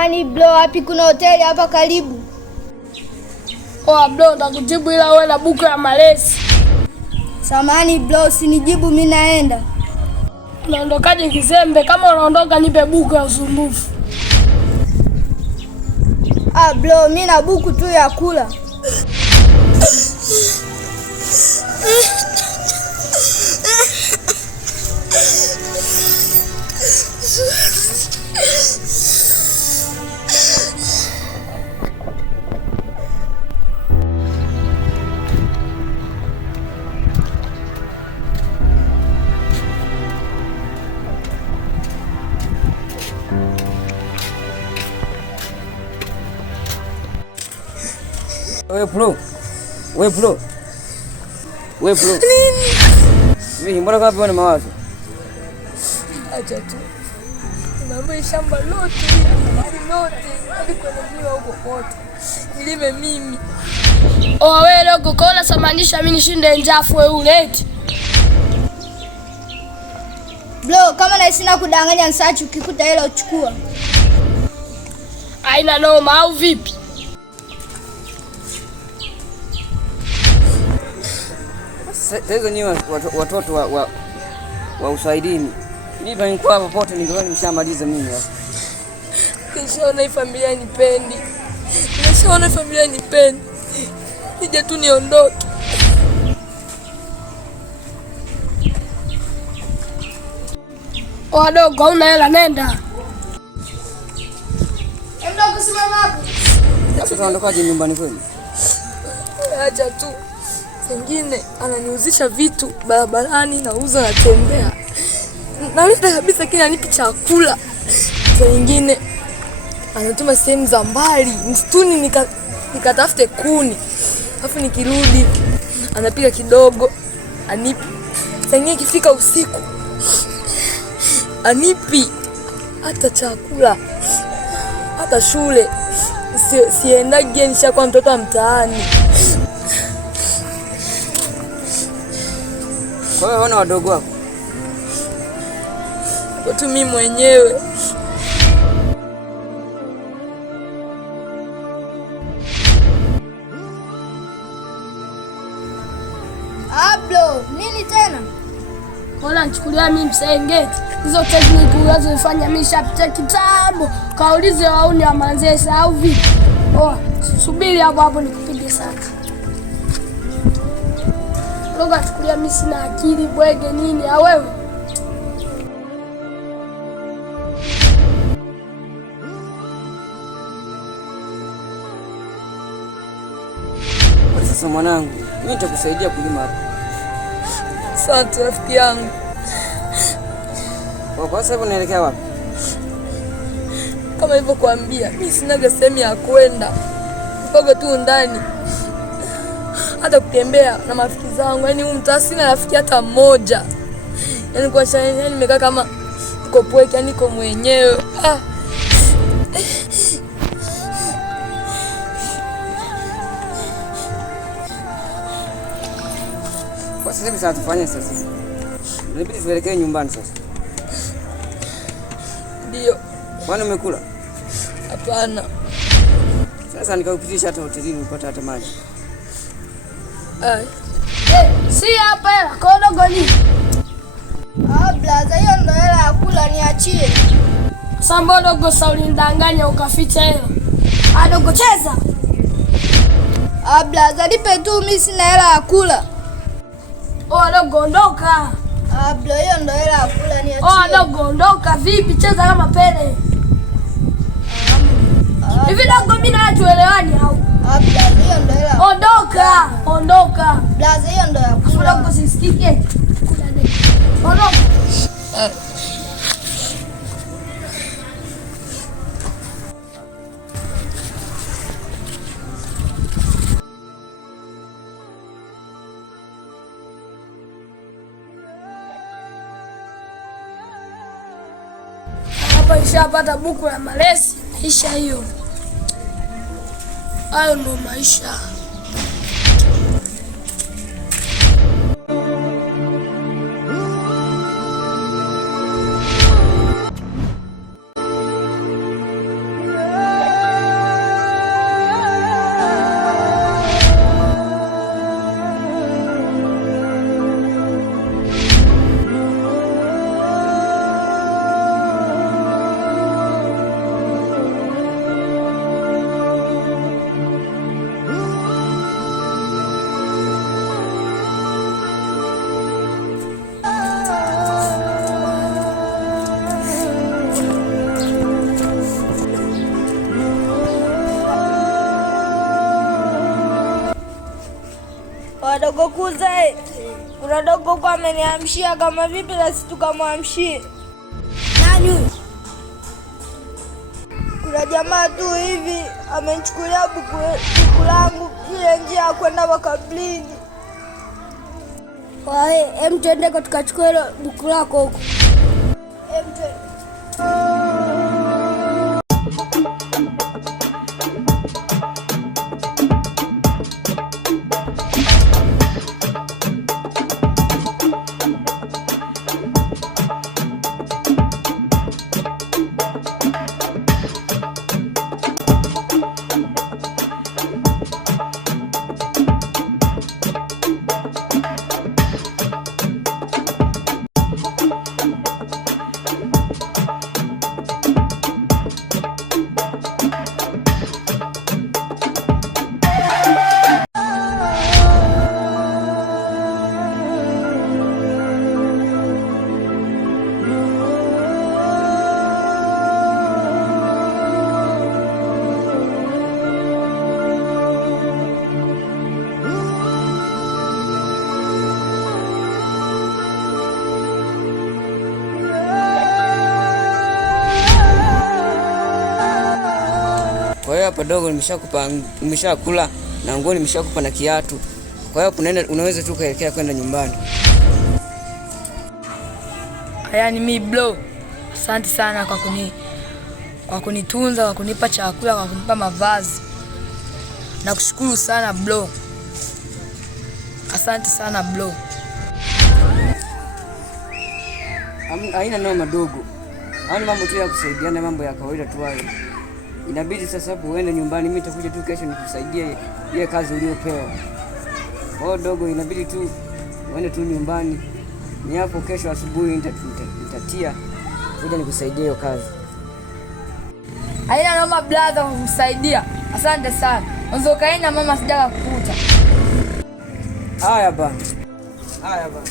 Samani bro, wapi kuna hoteli hapa karibu? Oh bro, nitakujibu ila wewe na buku ya malezi. Samani bro, usinijibu, mimi naenda. Unaondokaje kizembe? Kama unaondoka nipe buku ya usumbufu. Bro, mimi na buku tu ya kula. Wewe bro. Mimi mbona kama una mawazo? Acha tu. Mambo shamba lote, hadi kwenye huko kote. Nilime mimi. Wewe leo kukola samanisha mimi nishinde njafu wewe uleti. Bro, kama na sina kudanganya nsachi, ukikuta hela uchukua. Haina noma au vipi? Sasa nyinyi watoto wa usaidini. Nipa nikuwa popote ningekuwa nimeshamaliza mimi hapo. Nishaona familia nipendi. Nije tu niondoke. Wadogo hauna hela nenda. Mdogo simama hapo. Sasa tunaondokaje nyumbani kwenu? Acha tu. Sengine ananiuzisha vitu barabarani, nauza, natembea. Naleta kabisa kile anipi chakula. Sengine anatuma sehemu za mbali, msituni nikatafute kuni. Alafu nikirudi anapiga kidogo, anipi. Sengine ikifika usiku anipi hata chakula, hata shule. Siendage, nishakuwa mtoto wa mtaani. Kwa hiyo wana wadogo wako? Kwa tu mimi mwenyewe. Bro, nini tena? Wala nichukulia mimi msengeti. Hizo technique unazofanya mimi shapita kitambo. Kaulize wauni wa Manzese au vipi? Subiri hapo nikupige sana. Loga chukulia mimi sina akili bwege nini ya wewe? Sasa mwanangu, mimi nitakusaidia kulima hapo. Asante rafiki yangu. Kwa sasa unaelekea wapi? Kama hivyo kuambia, mimi sina sehemu ya kwenda. Niko tu ndani. Hata kutembea na marafiki zangu, yaani mtaa sina rafiki hata mmoja. Yaani kwa shani nimekaa kama niko pweke, yaani niko mwenyewe. Kwa sasa tufanye sasa. Inabidi tuelekee nyumbani sasa. Ndio. Kwani umekula? Hapana. Sasa nikakupitisha hata hotelini upate hata maji. Si hapa hela kodogo ni. Blaza, hiyo ndo hela ya kula, niachie. Sambo dogo saulindanganya ukaficha hela. Dogo cheza. Blaza, nipe tu, mimi sina hela ya kula. Dogo ondoka. Bro, hiyo ndo hela ya kula, niachie. Dogo ondoka, vipi cheza kama pele. Hivi dogo mimi na tuelewani au? Blaza, hiyo ndo hela. Ondoka. Blaza, hiyo ndo ya kula. Dogo sisikike. Kula nini? Ondoka. Hapa ishapata buku ya malezi, maisha hiyo. Hayo ndo maisha. Wadogo kuza, kuna dogo kwa ameniamshia kama vipi na sisi tukamwamshie. Nani? Kuna jamaa tu hivi amenichukulia buku langu ile njia ya kwenda makaburini. Wae, twende tukachukua ile buku lako huko. Twende. Kwa hiyo hapa dogo nimeshakula na nguo nimeshakupa na kiatu. Kwa hiyo unaweza tu kaelekea kwenda nyumbani. Yaani mi bro, asante sana kwa kunitunza, kwa kunipa chakula, kwa kunipa mavazi. Nakushukuru sana bro. Asante sana bro. Haina noma dogo. Hayo mambo tu ya kusaidiana, mambo ya kawaida tu hayo. Inabidi sasa hapo uende nyumbani, mimi nitakuja tu kesho nikusaidie ile kazi uliyopewa. Oh dogo, inabidi tu uende tu nyumbani. Ni hapo kesho asubuhi nitatia kuja nikusaidie hiyo kazi. Haina noma brother kwa kumsaidia. Asante sana. Unaweza kaenda mama sijaka kukuta. Haya bana. Haya bana.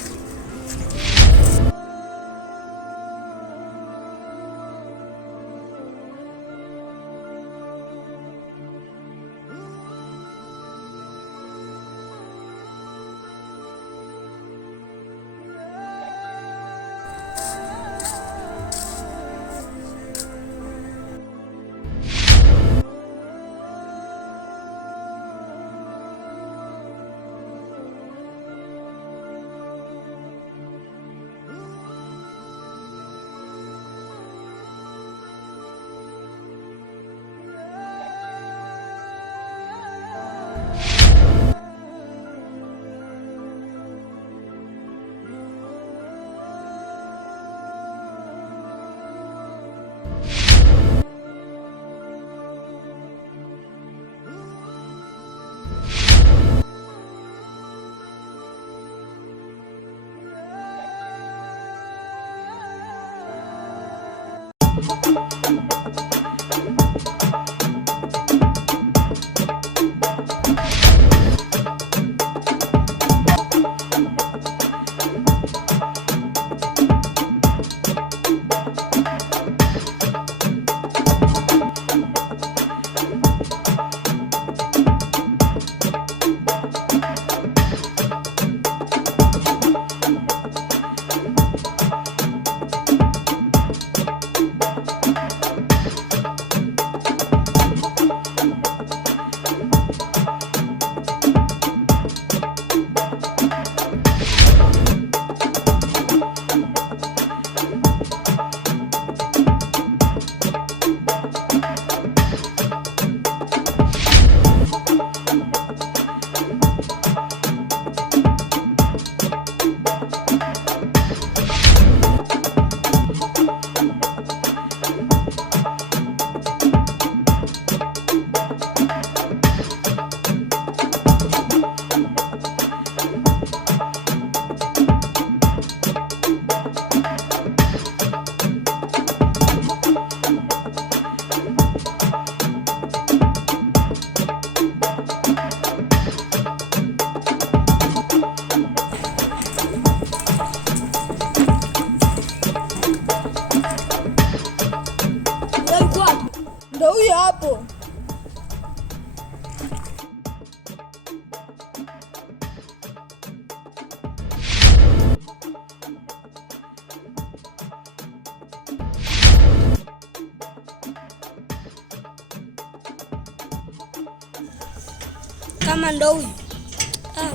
Kama ndo huyu.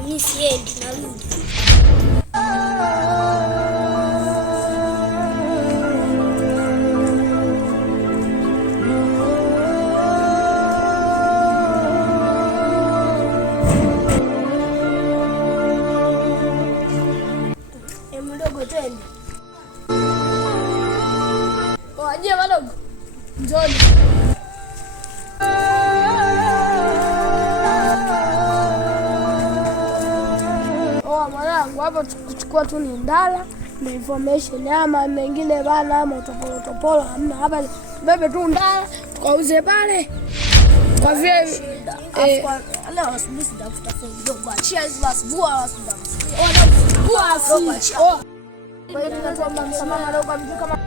Mimi siendi, narudi. Mdogo twende. Wajie wadogo. Njoni. Mwanangu, hapa kuchukua tu ni ndala na information ama mengine bana ama topolo hamna. Hapa tubebe tu ndala tukauze pale. Kwa vile leo asubuhi sitafuta fedha kidogo. Achia hizo basi vua basi. Vua basi. Kwa hiyo tunasema msamaha leo kwa mtu kama